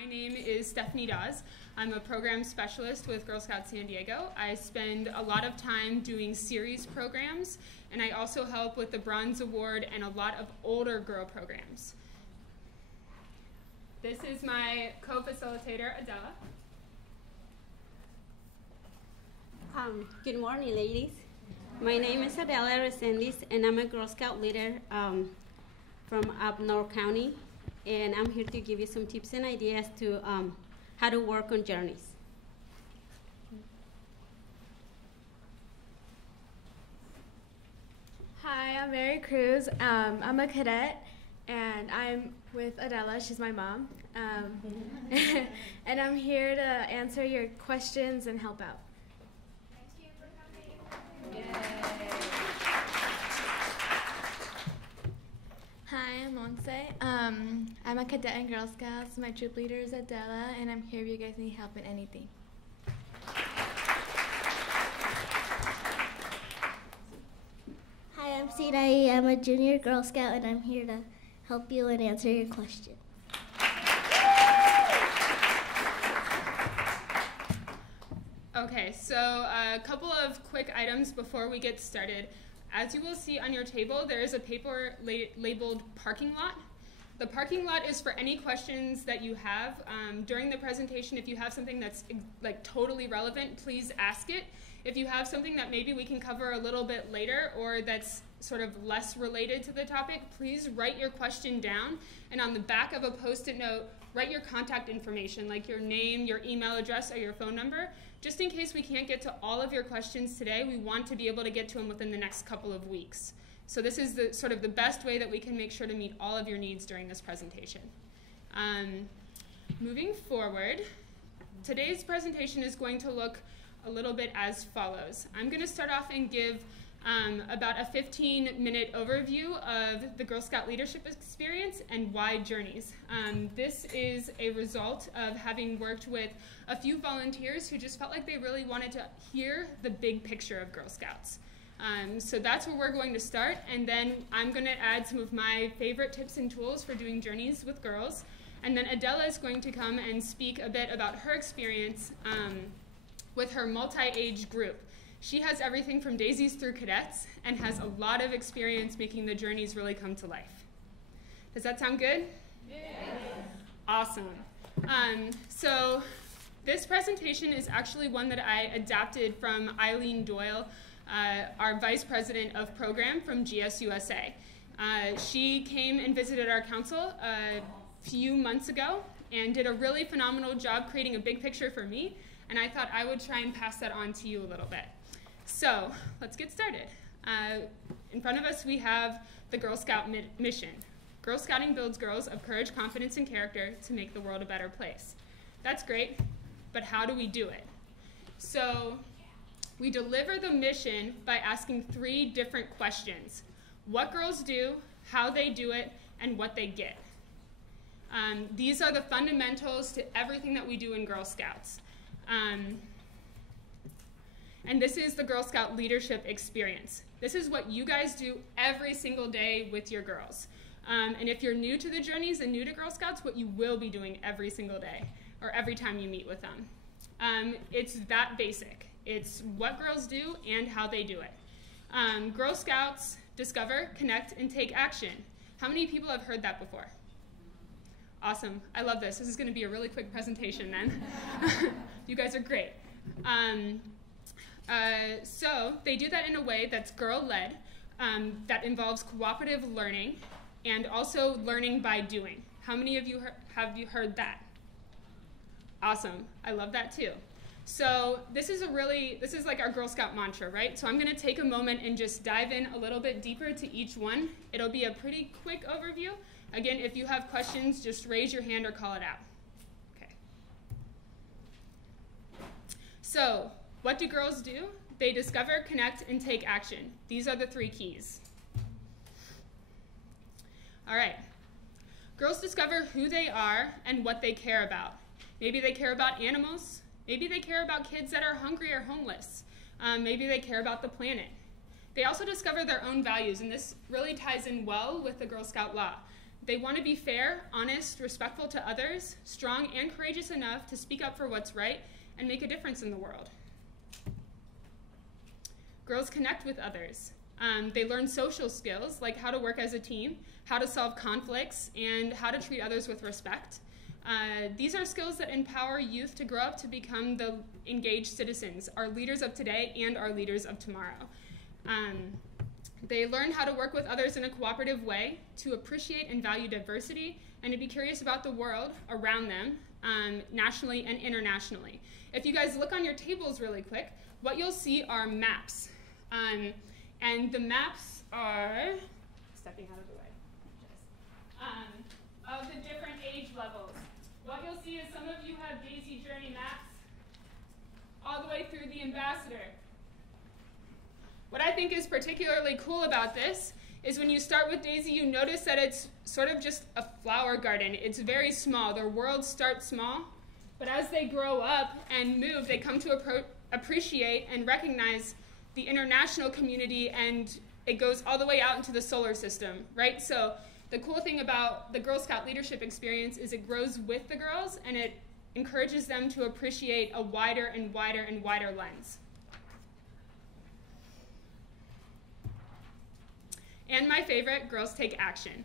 My name is Stephanie Dawes. I'm a program specialist with Girl Scouts San Diego. I spend a lot of time doing series programs, and I also help with the Bronze Award and a lot of older girl programs. This is my co-facilitator, Adela. Good morning, ladies. My name is Adela, and I'm a Girl Scout leader from up North County, and I'm here to give you some tips and ideas to how to work on journeys. Hi, I'm Mary Cruz. I'm a cadet, and I'm with Adela. She's my mom. And I'm here to answer your questions and help out. Thank you for coming. Yay. Hi, I'm Monse. I'm a cadet in Girl Scouts. My troop leader is Adela, and I'm here if you guys need help in anything. Hi, I'm Sina. I'm a junior Girl Scout, and I'm here to help you and answer your question. Okay, so a couple of quick items before we get started. As you will see on your table, there is a paper labeled parking lot. The parking lot is for any questions that you have. During the presentation, if you have something that's like totally relevant, please ask it. If you have something that maybe we can cover a little bit later or that's sort of less related to the topic, please write your question down, and on the back of a Post-it note, write your contact information, like your name, your email address, or your phone number. Just in case we can't get to all of your questions today, we want to be able to get to them within the next couple of weeks. So this is the sort of the best way that we can make sure to meet all of your needs during this presentation. Moving forward, today's presentation is going to look a little bit as follows. I'm going to start off and give about a 15-minute overview of the Girl Scout leadership experience and why journeys. This is a result of having worked with a few volunteers who just felt like they really wanted to hear the big picture of Girl Scouts. So that's where we're going to start, and then I'm going to add some of my favorite tips and tools for doing journeys with girls. And then Adela is going to come and speak a bit about her experience with her multi-age group. She has everything from daisies through cadets and has a lot of experience making the journeys really come to life. Does that sound good? Yes. Awesome. So this presentation is actually one that I adapted from Eileen Doyle, our Vice President of Program from GSUSA. She came and visited our council a few months ago and did a really phenomenal job creating a big picture for me, and I thought I would try and pass that on to you a little bit. So let's get started. In front of us we have the Girl Scout mission. Girl Scouting builds girls of courage, confidence, and character to make the world a better place. That's great, but how do we do it? So we deliver the mission by asking 3 different questions: what girls do, how they do it, and what they get. These are the fundamentals to everything that we do in Girl Scouts. And this is the Girl Scout leadership experience. This is what you guys do every single day with your girls. And if you're new to the journeys and new to Girl Scouts, what you will be doing every single day or every time you meet with them. It's that basic. It's what girls do and how they do it. Girl Scouts discover, connect, and take action. How many people have heard that before? Awesome. I love this. This is going to be a really quick presentation then. You guys are great. So they do that in a way that's girl-led, that involves cooperative learning, and also learning by doing. How many of you have you heard that? Awesome. I love that too. So this is like our Girl Scout mantra, right? So I'm going to take a moment and just dive in a little bit deeper to each one. It'll be a pretty quick overview. Again, if you have questions, just raise your hand or call it out. Okay. So what do girls do? They discover, connect, and take action. These are the 3 keys. All right. Girls discover who they are and what they care about. Maybe they care about animals. Maybe they care about kids that are hungry or homeless. Maybe they care about the planet. They also discover their own values, and this really ties in well with the Girl Scout law. They want to be fair, honest, respectful to others, strong and courageous enough to speak up for what's right and make a difference in the world. Girls connect with others. They learn social skills like how to work as a team, how to solve conflicts, and how to treat others with respect. These are skills that empower youth to grow up to become the engaged citizens, our leaders of today and our leaders of tomorrow. They learn how to work with others in a cooperative way, to appreciate and value diversity, and to be curious about the world around them, nationally and internationally. If you guys look on your tables really quick, what you'll see are maps. And the maps are, stepping out of the way, of the different age levels. What you'll see is some of you have Daisy Journey maps all the way through the Ambassador. What I think is particularly cool about this is when you start with Daisy, you notice that it's sort of just a flower garden. It's very small. Their worlds start small, but as they grow up and move, they come to appreciate and recognize the international community, and it goes all the way out into the solar system, right? So the cool thing about the Girl Scout leadership experience is it grows with the girls, and it encourages them to appreciate a wider and wider and wider lens. And my favorite, girls take action.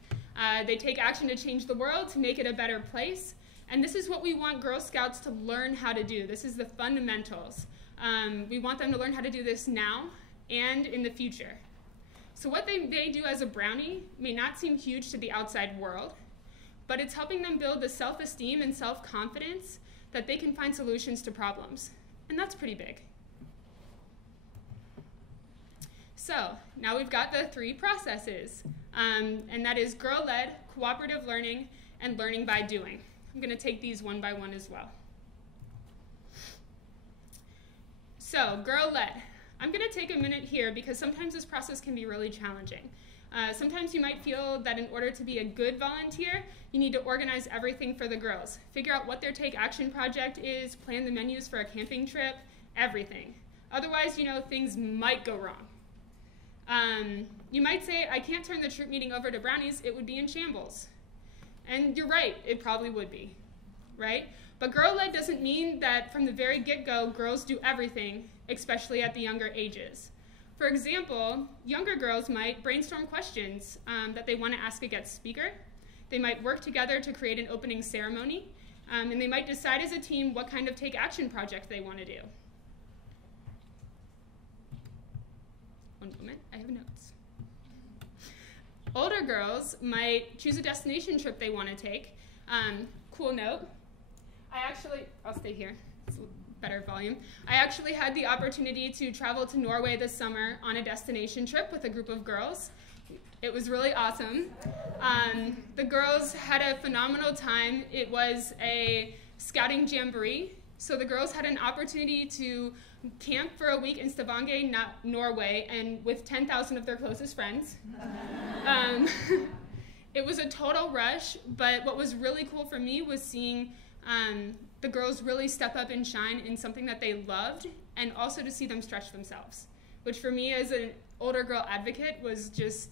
They take action to change the world, to make it a better place. And this is what we want Girl Scouts to learn how to do. This is the fundamentals. We want them to learn how to do this now and in the future. So what they do as a brownie may not seem huge to the outside world, but it's helping them build the self-esteem and self-confidence that they can find solutions to problems. And that's pretty big. So now we've got the 3 processes, and that is girl-led, cooperative learning, and learning by doing. I'm going to take these one by one as well. So, girl-led. I'm going to take a minute here because sometimes this process can be really challenging. Sometimes you might feel that in order to be a good volunteer, you need to organize everything for the girls. Figure out what their Take Action project is, plan the menus for a camping trip, everything. Otherwise, things might go wrong. You might say, I can't turn the troop meeting over to brownies, it would be in shambles. And you're right, it probably would be, right? But girl-led doesn't mean that from the very get-go, girls do everything, especially at the younger ages. For example, younger girls might brainstorm questions that they want to ask a guest speaker. They might work together to create an opening ceremony, and they might decide as a team what kind of Take Action project they want to do. One moment, I have notes. Older girls might choose a destination trip they want to take. Cool note, I'll stay here, it's better volume. I actually had the opportunity to travel to Norway this summer on a destination trip with a group of girls. It was really awesome. The girls had a phenomenal time. It was a scouting jamboree, so the girls had an opportunity to camp for a week in Stavanger, Norway, and with 10,000 of their closest friends. It was a total rush, but what was really cool for me was seeing the girls really step up and shine in something that they loved, and also to see them stretch themselves, which for me as an older girl advocate was just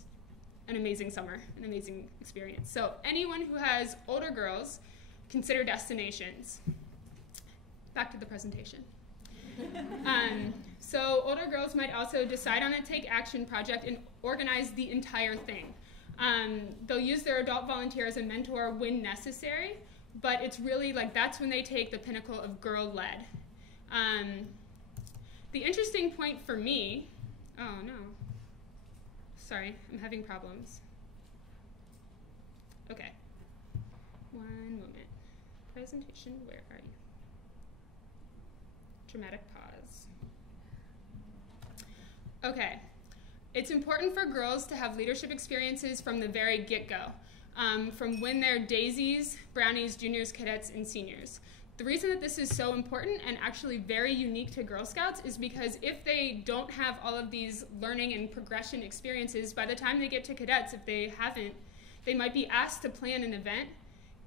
an amazing summer, an amazing experience. So anyone who has older girls, consider destinations. Back to the presentation. So older girls might also decide on a Take Action project and organize the entire thing. They'll use their adult volunteer as a mentor when necessary, but it's really like that's when they take the pinnacle of girl-led. The interesting point for me, oh no, sorry, I'm having problems. Okay, one moment. Presentation, where are you? Dramatic pause. Okay, it's important for girls to have leadership experiences from the very get-go. From when they're daisies, brownies, juniors, cadets, and seniors. The reason that this is so important and actually very unique to Girl Scouts is because if they don't have all of these learning and progression experiences, by the time they get to cadets, if they haven't, they might be asked to plan an event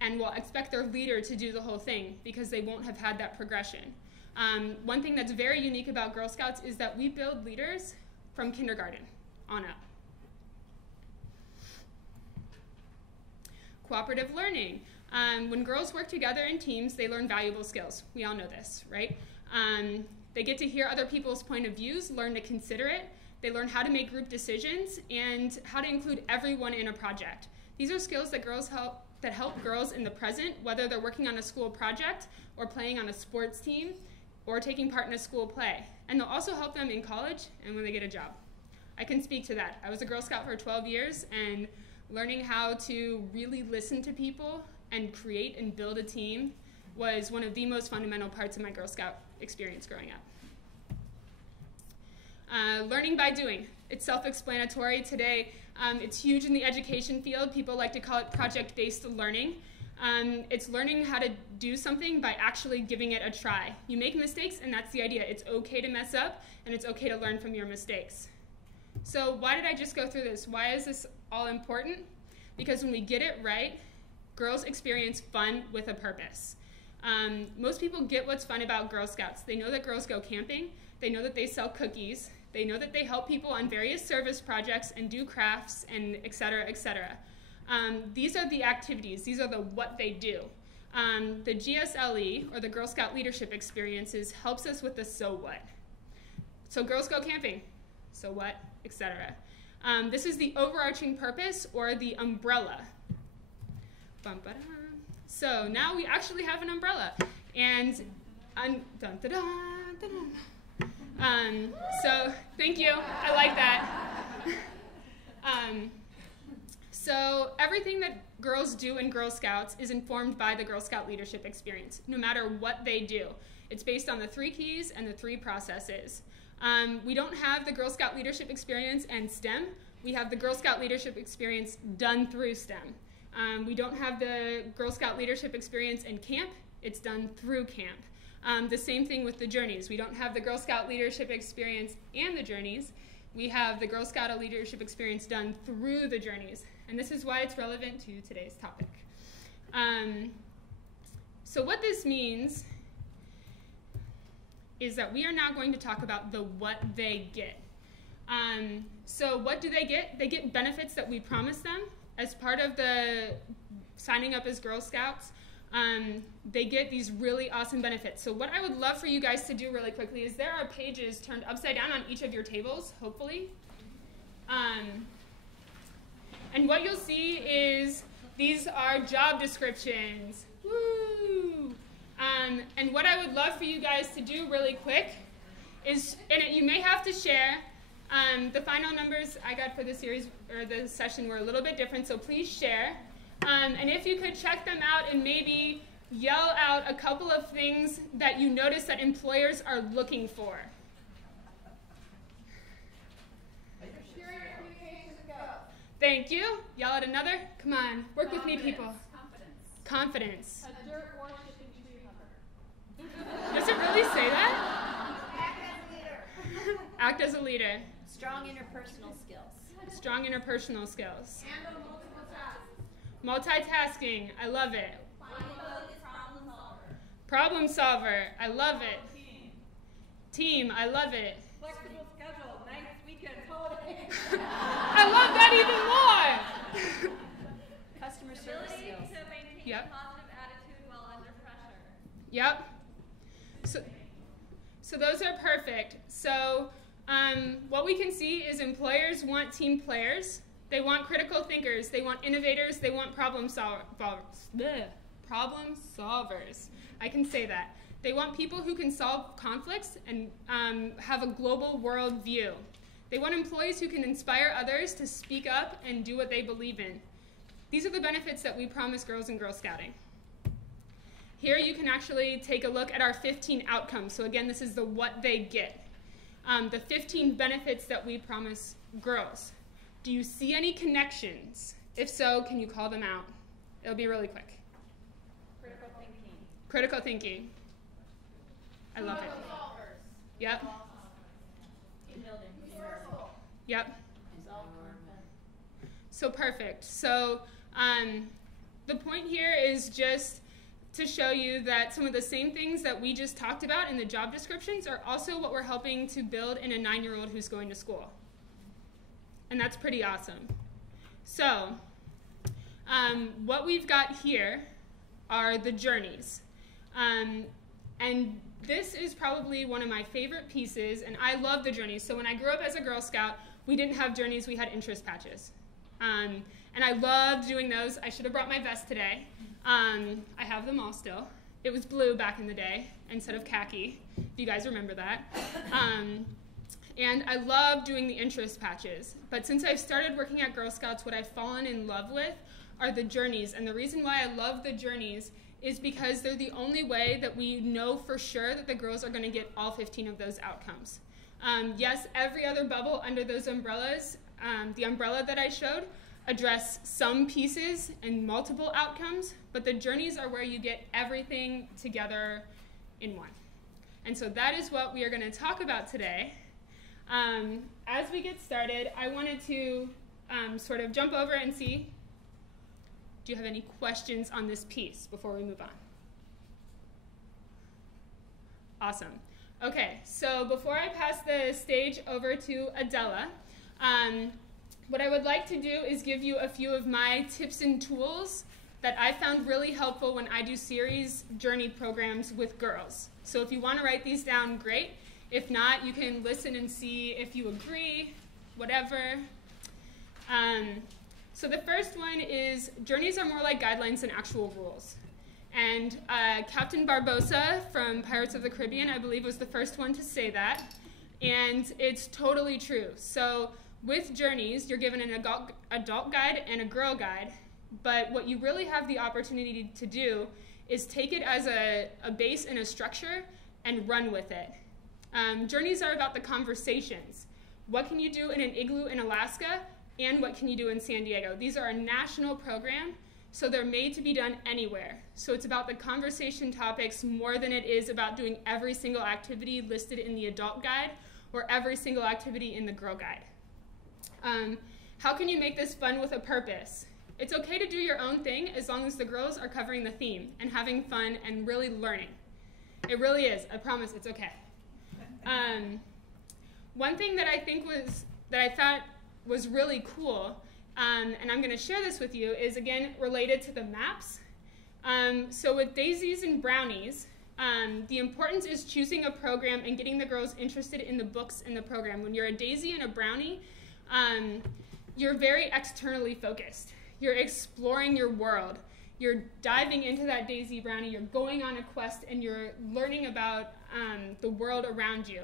and will expect their leader to do the whole thing because they won't have had that progression. One thing that's very unique about Girl Scouts is that we build leaders from kindergarten on up. Cooperative learning. When girls work together in teams, they learn valuable skills. We all know this, right? They get to hear other people's point of views, learn to consider it. They learn how to make group decisions and how to include everyone in a project. These are skills that help girls in the present, whether they're working on a school project or playing on a sports team or taking part in a school play. And they'll also help them in college and when they get a job. I can speak to that. I was a Girl Scout for 12 years, and learning how to really listen to people and create and build a team was one of the most fundamental parts of my Girl Scout experience growing up. Learning by doing. It's self-explanatory today. It's huge in the education field. People like to call it project-based learning. It's learning how to do something by actually giving it a try. You make mistakes, and that's the idea. It's okay to mess up, and it's okay to learn from your mistakes. So why did I just go through this? Why is this all important? Because when we get it right, girls experience fun with a purpose. Most people get what's fun about Girl Scouts. They know that girls go camping. They know that they sell cookies. They know that they help people on various service projects and do crafts and et cetera, et cetera. These are the activities. These are the what they do. The GSLE, or the Girl Scout Leadership Experiences, helps us with the so what. So girls go camping. So what, et cetera. This is the overarching purpose, or the umbrella. So now we actually have an umbrella. And dun, dun, dun, dun, dun. So thank you. I like that. So everything that girls do in Girl Scouts is informed by the Girl Scout Leadership Experience, no matter what they do. It's based on the 3 keys and the 3 processes. We don't have the Girl Scout Leadership Experience and STEM. We have the Girl Scout Leadership Experience done through STEM. We don't have the Girl Scout Leadership Experience in camp. It's done through camp. The same thing with the journeys. We don't have the Girl Scout Leadership Experience and the journeys. We have the Girl Scout Leadership Experience done through the journeys. And this is why it's relevant to today's topic. So what this means is that we are now going to talk about the what they get. So what do they get? They get benefits that we promise them as part of the signing up as Girl Scouts. They get these really awesome benefits. So what I would love for you guys to do really quickly is there are pages turned upside down on each of your tables, hopefully. And what you'll see is these are job descriptions. Woo! And what I would love for you guys to do really quick is, and you may have to share, the final numbers I got for the series or the session were a little bit different, so please share. And if you could check them out and maybe yell out a couple of things that you notice that employers are looking for. Thank you. Yell out another. Come on, work with me, people. Confidence. A dirt or shipping tree hugger. Does it really say that? Act as a leader. Act as a leader. Strong interpersonal skills. Strong interpersonal skills. Handle multiple tasks. Multitasking. I love it. Focused problem solver. Problem solver. I love it. Team. I love it. Flexible schedule. Nights, weekends, holidays. I love that even more. Customer service skills. To maintain Yep. a positive attitude while under pressure. Yep. So those are perfect. So what we can see is employers want team players. They want critical thinkers. They want innovators. They want problem solvers. I can say that. They want people who can solve conflicts and have a global world view. They want employees who can inspire others to speak up and do what they believe in. These are the benefits that we promise girls in Girl Scouting. Here you can actually take a look at our 15 outcomes. So again, this is the what they get. The 15 benefits that we promise girls. Do you see any connections? If so, can you call them out? It'll be really quick. Critical thinking. Critical thinking. I love it. Solvers. Yep. Team building. Resourceful. Yep. Self-improvement. So perfect. So the point here is just to show you that some of the same things that we just talked about in the job descriptions are also what we're helping to build in a 9-year-old who's going to school. And that's pretty awesome. So What we've got here are the journeys. And this is probably one of my favorite pieces, and I love the journeys. So when I grew up as a Girl Scout, we didn't have journeys, we had interest patches. And I loved doing those. I should have brought my vest today. I have them all still. It was blue back in the day instead of khaki, if you guys remember that. And I love doing the interest patches. But since I've started working at Girl Scouts, what I've fallen in love with are the journeys. And the reason why I love the journeys is because they're the only way that we know for sure that the girls are going to get all 15 of those outcomes. Yes, every other bubble under those umbrellas, the umbrella that I showed, address some pieces and multiple outcomes, but the journeys are where you get everything together in one. And so that is what we are going to talk about today. As we get started, I wanted to sort of jump over and see, do you have any questions on this piece before we move on? Awesome. Okay, so before I pass the stage over to Adela, what I would like to do is give you a few of my tips and tools that I found really helpful when I do series journey programs with girls. So if you want to write these down, great. If not, you can listen and see if you agree, whatever. So the first one is journeys are more like guidelines than actual rules. And Captain Barbosa from Pirates of the Caribbean, I believe, was the first one to say that. And it's totally true. So with journeys, you're given an adult guide and a girl guide. But what you really have the opportunity to do is take it as a base and a structure and run with it. Journeys are about the conversations. What can you do in an igloo in Alaska, and what can you do in San Diego? These are a national program, so they're made to be done anywhere. So it's about the conversation topics more than it is about doing every single activity listed in the adult guide or every single activity in the girl guide. How can you make this fun with a purpose? It's okay to do your own thing as long as the girls are covering the theme and having fun and really learning. It really is. I promise it's okay. One thing that I thought was really cool, and I'm going to share this with you, is again related to the maps. So with daisies and brownies, the importance is choosing a program and getting the girls interested in the books in the program. When you're a daisy and a brownie, you're very externally focused. You're exploring your world. You're diving into that daisy brownie. You're going on a quest, and you're learning about the world around you.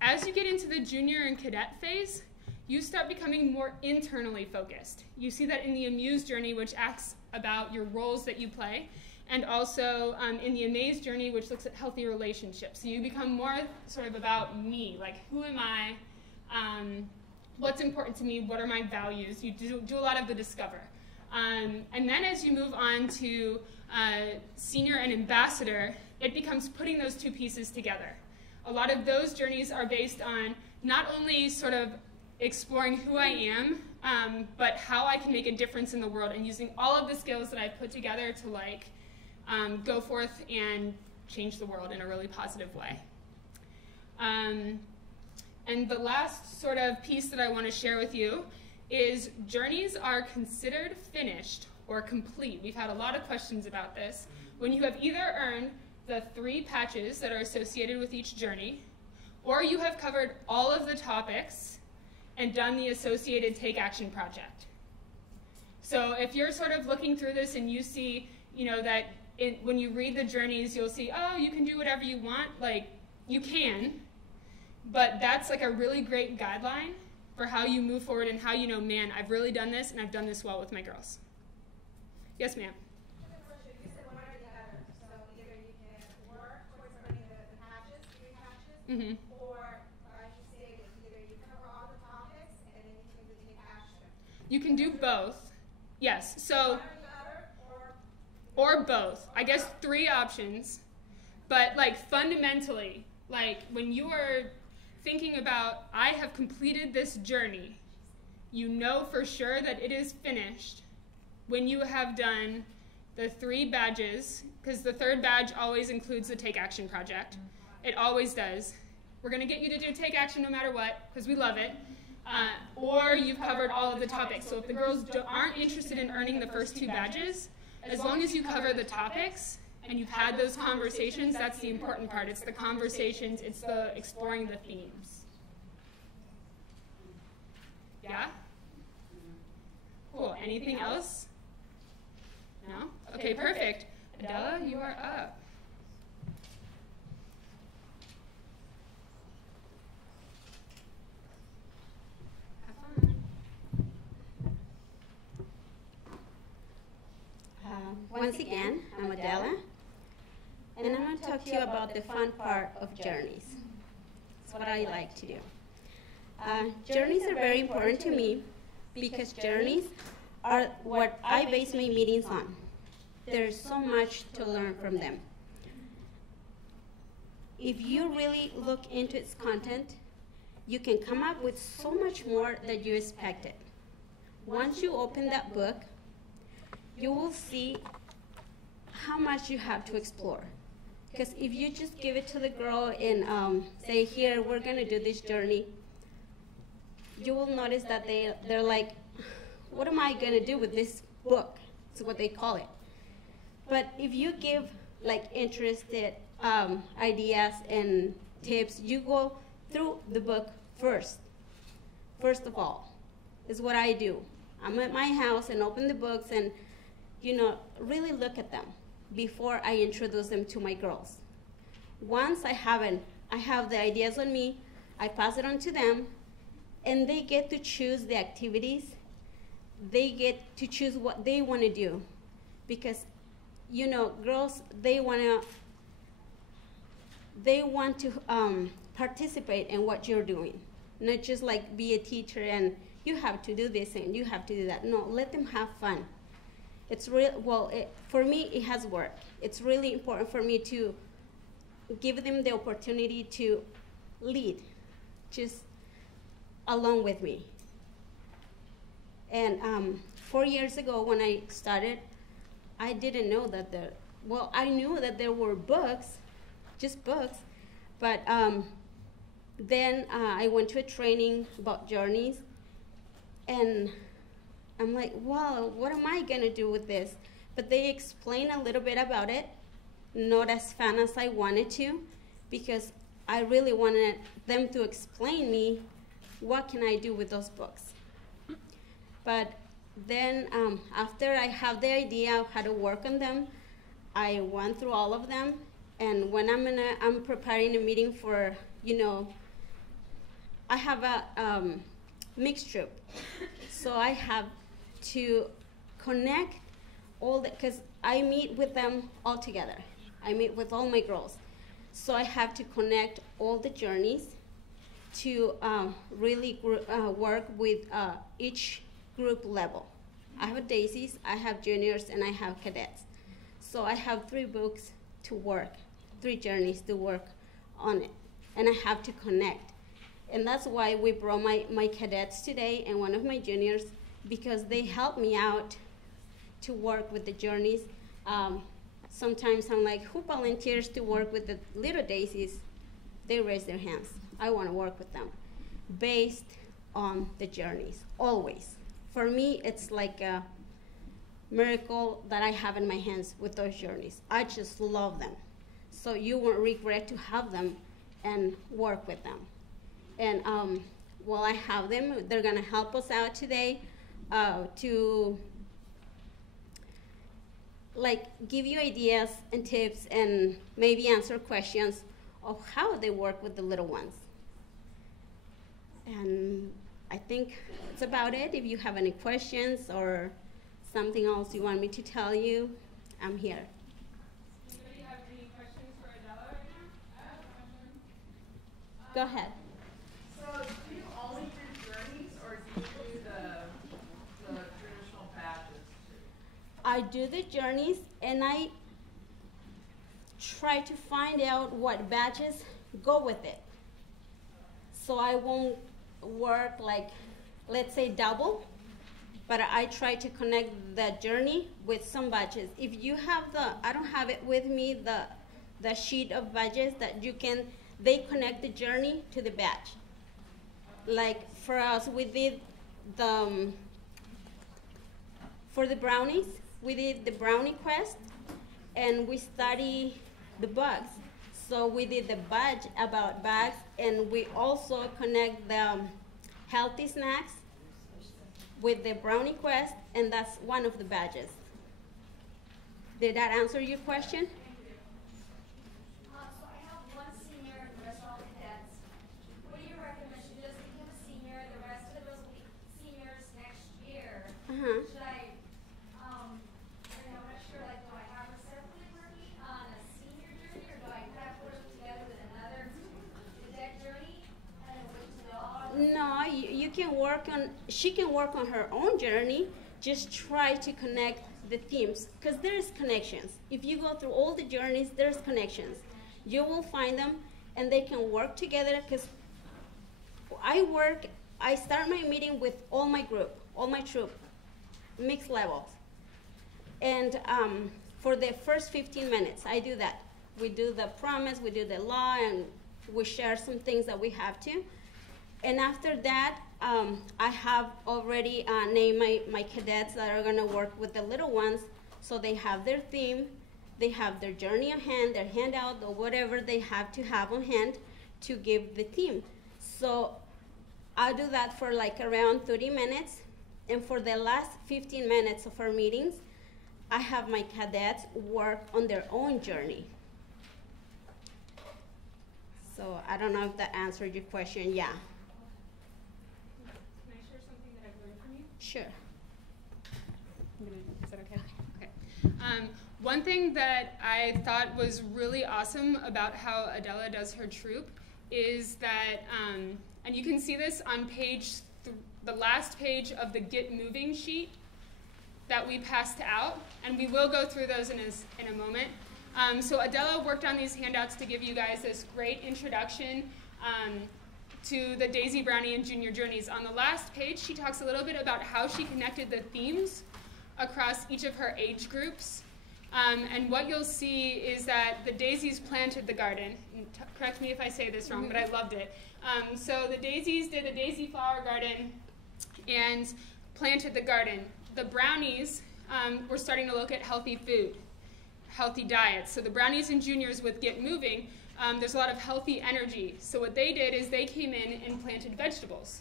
As you get into the junior and cadet phase, you start becoming more internally focused. You see that in the Amuse journey, which asks about your roles that you play, and also in the Amaze journey, which looks at healthy relationships. So you become more sort of about me, like who am I, what's important to me, what are my values. You do a lot of the discover. And then as you move on to senior and ambassador, it becomes putting those two pieces together. A lot of those journeys are based on not only sort of exploring who I am, but how I can make a difference in the world, and using all of the skills that I've put together to go forth and change the world in a really positive way. And the last sort of piece that I want to share with you is journeys are considered finished or complete. We've had a lot of questions about this. When you have either earned the 3 patches that are associated with each journey, or you have covered all of the topics and done the associated take action project. So if you're sort of looking through this and you see, that when you read the journeys, you'll see, oh, you can do whatever you want. Like, you can, but that's like a really great guideline for how you move forward and how you know, man, I've really done this and I've done this well with my girls. Yes, ma'am. You said one or the other. So either you can work towards earning the patches, 3 patches, Mm-hmm. or you say that either you cover all the topics and then you can do the action. You can do both. Yes. So, One or the other, or both. I guess 3 options. But like fundamentally, like when you are thinking about, I have completed this journey, you know for sure that it is finished when you have done the 3 badges, because the 3rd badge always includes the take action project. It always does. We're going to get you to do take action no matter what, because we love it. or you've covered all of the topics. So if the girls aren't interested in earning the first 2 badges, as long as you cover the topics and you've had those conversations, that's the important part. It's the conversations, it's the exploring the themes. Yeah? Cool. Anything else? No? Okay, perfect. Adela, you are up. Once again, I'm Adela, and I'm going to talk to you about the fun part of journeys. It's what I like to do. Journeys are very important to me because journeys are what I base my meetings on. There's so much to learn from them. If you really look into its content, you can come up with so much more than you expected. Once you open that book, you will see how much you have to explore. Because if you just give it to the girl and say, here, we're going to do this journey, you will notice that they're like, what am I going to do with this book? That's what they call it. But if you give like interested ideas and tips, you go through the book first. First of all, is what I do. I'm at my house and open the books and really look at them before I introduce them to my girls. Once I have the ideas on me, I pass it on to them, and they get to choose the activities. They get to choose what they want to do, because girls, they want to participate in what you're doing, not just like be a teacher and you have to do this and you have to do that. No, let them have fun. It's for me, it has worked. It's really important for me to give them the opportunity to lead, just along with me. And 4 years ago when I started, I didn't know that I knew that there were books, just books, but then I went to a training about journeys, and I'm like, well, what am I going to do with this? But they explained a little bit about it, not as fun as I wanted to, because I really wanted them to explain me what can I do with those books. But then after I have the idea of how to work on them, I went through all of them, and when I'm preparing a meeting for, I have a mixed group, so I have to connect because I meet with them all together. I meet with all my girls. So I have to connect all the journeys to really work with each group level. I have daisies, I have juniors, and I have cadets. So I have 3 books to work, 3 journeys to work on it, and I have to connect. And that's why we brought my cadets today and one of my juniors, because they help me out to work with the journeys. Sometimes I'm like, who volunteers to work with the little daisies? They raise their hands. I want to work with them based on the journeys, always. For me, it's like a miracle that I have in my hands with those journeys. I just love them. So you won't regret to have them and work with them. And while I have them, they're going to help us out today to give you ideas and tips and maybe answer questions of how they work with the little ones. And I think that's about it. If you have any questions or something else you want me to tell you, I'm here. Anybody have any questions for Adela right now? I have a question. Go ahead. So do you only do journeys, or do you do the traditional badges too? I do the journeys, and I try to find out what badges go with it. So I won't work let's say double, but I try to connect the journey with some badges. If you have I don't have it with me, the sheet of badges that they connect the journey to the badge. Like for us, we did the, for the brownies, we did the brownie quest, and we study the bugs. So we did the badge about bugs, and we also connect the healthy snacks with the brownie quest, and that's one of the badges. Did that answer your question? So I have one senior and the rest are all cadets. What do you recommend? Should just become a senior, the rest of those will be seniors next year? Should I, I'm not sure, like, do I have her separately working on a senior journey, or do I kind of put them together with another cadet journey and then wait till they all? No, you can work on, she can work on her own journey. Just try to connect the themes, because there's connections. If you go through all the journeys, there's connections. You will find them, and they can work together, because I start my meeting with all my group, all my troop, mixed levels. And for the first 15 minutes, I do that. We do the promise, we do the law, and we share some things that we have to. And after that, I have already named my cadets that are gonna work with the little ones, so they have their theme, they have their journey on hand, their handout, or whatever they have to have on hand to give the theme. So I'll do that for like around 30 minutes, and for the last 15 minutes of our meetings, I have my cadets work on their own journey. So I don't know if that answered your question. Yeah. Sure. Is that okay? Okay. One thing that I thought was really awesome about how Adela does her troop is that, and you can see this on the last page of the Get Moving sheet that we passed out, and we will go through those in a moment. So Adela worked on these handouts to give you guys this great introduction to the Daisy, Brownie, and Junior Journeys. On the last page, she talks a little bit about how she connected the themes across each of her age groups. And what you'll see is that the Daisies planted the garden. And correct me if I say this wrong, but I loved it. So the Daisies did a daisy flower garden and planted the garden. The Brownies were starting to look at healthy food, healthy diets. So the Brownies and Juniors with Get Moving, there's a lot of healthy energy. So what they did is they came in and planted vegetables.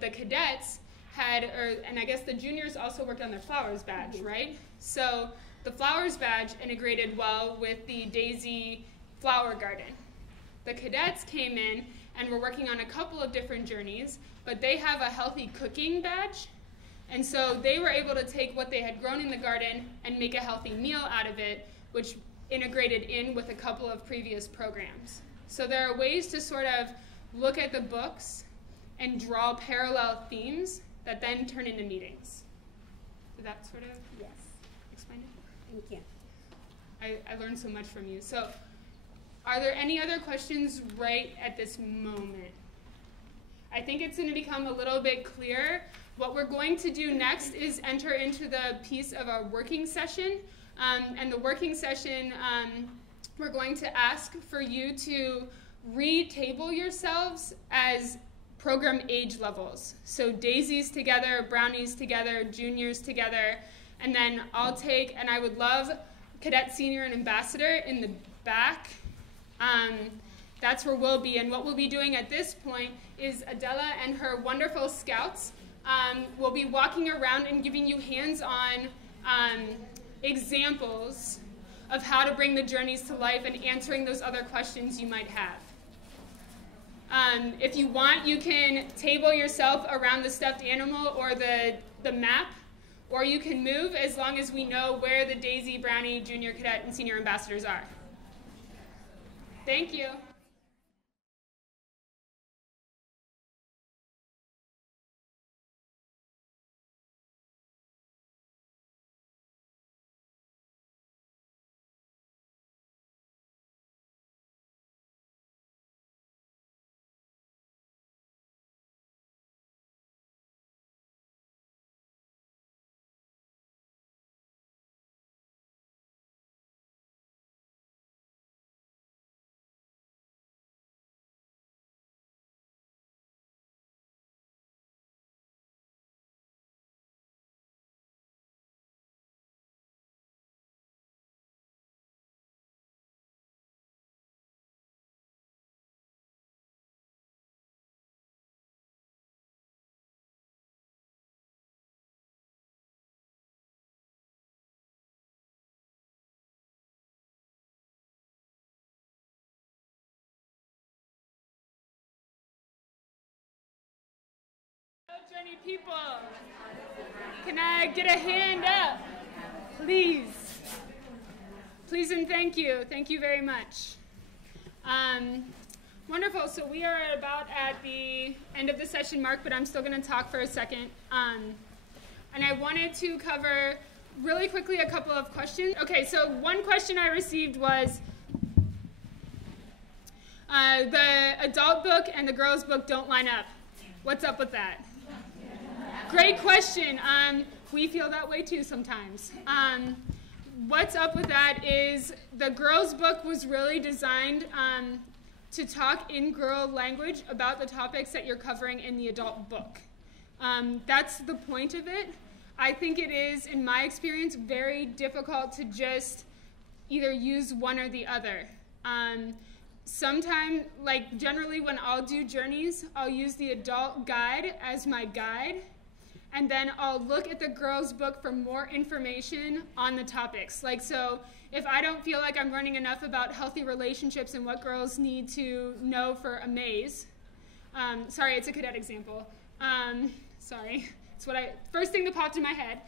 The cadets and I guess the juniors also worked on their flowers badge, right? So the flowers badge integrated well with the Daisy flower garden. The cadets came in and were working on a couple of different journeys, but they have a healthy cooking badge. And so they were able to take what they had grown in the garden and make a healthy meal out of it, which integrated in with a couple of previous programs. So there are ways to sort of look at the books and draw parallel themes that then turn into meetings. Did that sort of explain it? Thank you. I learned so much from you. So are there any other questions right at this moment? I think it's going to become a little bit clearer. What we're going to do next is enter into the piece of our working session. And the working session, we're going to ask for you to re-table yourselves as program age levels. So daisies together, brownies together, juniors together, and then I'll take, and I would love cadet, senior, and ambassador in the back. That's where we'll be, and what we'll be doing at this point is Adela and her wonderful scouts will be walking around and giving you hands-on examples of how to bring the journeys to life and answering those other questions you might have. If you want, you can table yourself around the stuffed animal or the map, or you can move as long as we know where the Daisy, Brownie, Junior Cadet, and Senior Ambassadors are. Thank you. many people? Can I get a hand up? Please. Please and thank you. Thank you very much. Wonderful. So we are about at the end of the session mark, but I'm still going to talk for a second. And I wanted to cover really quickly a couple of questions. Okay, so one question I received was, the adult book and the girls' book don't line up. What's up with that? Great question. We feel that way too sometimes. What's up with that is the girls' book was really designed to talk in girl language about the topics that you're covering in the adult book. That's the point of it. I think it is, in my experience, very difficult to just either use one or the other. Sometimes, like generally when I'll do journeys, I'll use the adult guide as my guide, and then I'll look at the girls' book for more information on the topics. Like, so if I don't feel like I'm learning enough about healthy relationships and what girls need to know for a maze, sorry, it's a cadet example. Sorry, it's first thing that popped in my head.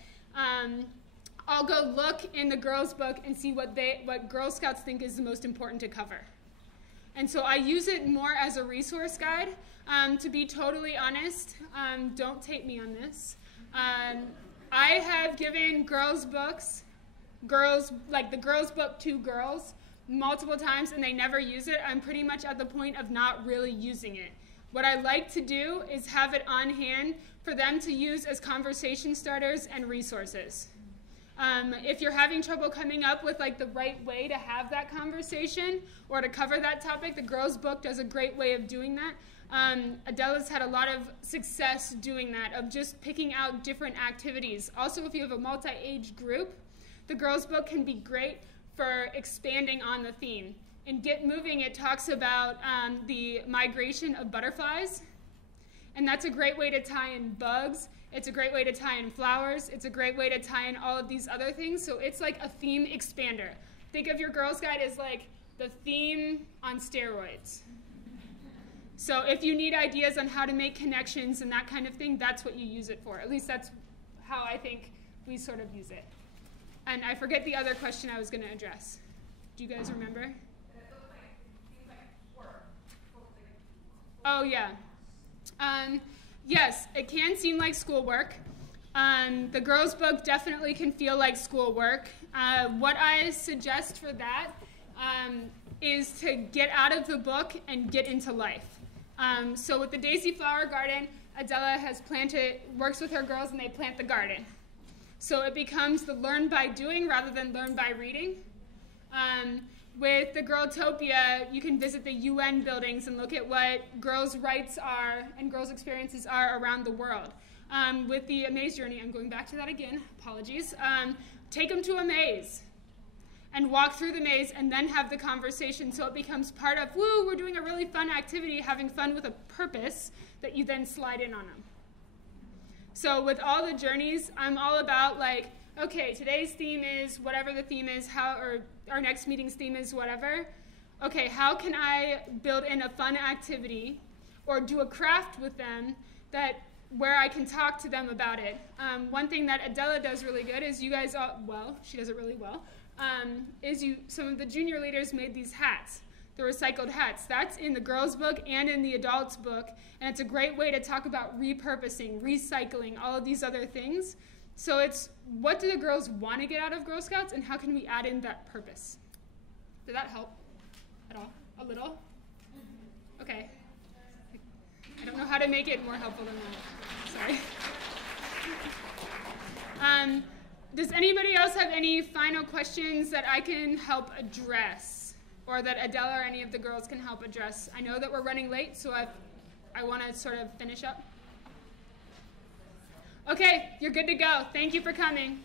I'll go look in the girls' book and see what Girl Scouts think is the most important to cover. And so I use it more as a resource guide. To be totally honest, don't take me on this. I have given girls' books, like the girls' book to girls multiple times and they never use it. I'm pretty much at the point of not really using it. What I like to do is have it on hand for them to use as conversation starters and resources. If you're having trouble coming up with like the right way to have that conversation or to cover that topic, the girls' book does a great way of doing that. Adela's had a lot of success doing that, of just picking out different activities. Also, if you have a multi-age group, the girls' book can be great for expanding on the theme. In Get Moving, it talks about the migration of butterflies, and that's a great way to tie in bugs. It's a great way to tie in flowers. It's a great way to tie in all of these other things. So it's like a theme expander. Think of your Girls Guide as like the theme on steroids. So if you need ideas on how to make connections and that kind of thing, that's what you use it for. At least that's how I think we sort of use it. And I forget the other question I was going to address. Do you guys remember? Oh, yeah. Yes, it can seem like schoolwork. The girls' book definitely can feel like schoolwork. What I suggest for that is to get out of the book and get into life. So with the Daisy Flower Garden, Adela works with her girls and they plant the garden. So it becomes the learn by doing rather than learn by reading. With the Girltopia, you can visit the UN buildings and look at what girls' rights are and girls' experiences are around the world. With the Maze Journey, I'm going back to that again, apologies. Take them to a maze and walk through the maze and then have the conversation so it becomes part of, woo, we're doing a really fun activity, having fun with a purpose that you then slide in on them. So with all the journeys, I'm all about like, okay, today's theme is whatever the theme is, or our next meeting's theme is whatever. Okay, how can I build in a fun activity or do a craft with them where I can talk to them about it? One thing that Adela does really good is she does it really well, some of the junior leaders made these hats, the recycled hats. That's in the girls' book and in the adults' book, and it's a great way to talk about repurposing, recycling, all of these other things. So it's what do the girls want to get out of Girl Scouts and how can we add in that purpose? Did that help at all? A little? Okay. I don't know how to make it more helpful than that. Sorry. Does anybody else have any final questions that I can help address or that Adela or any of the girls can help address? I know that we're running late, so I want to sort of finish up. Okay, you're good to go. Thank you for coming.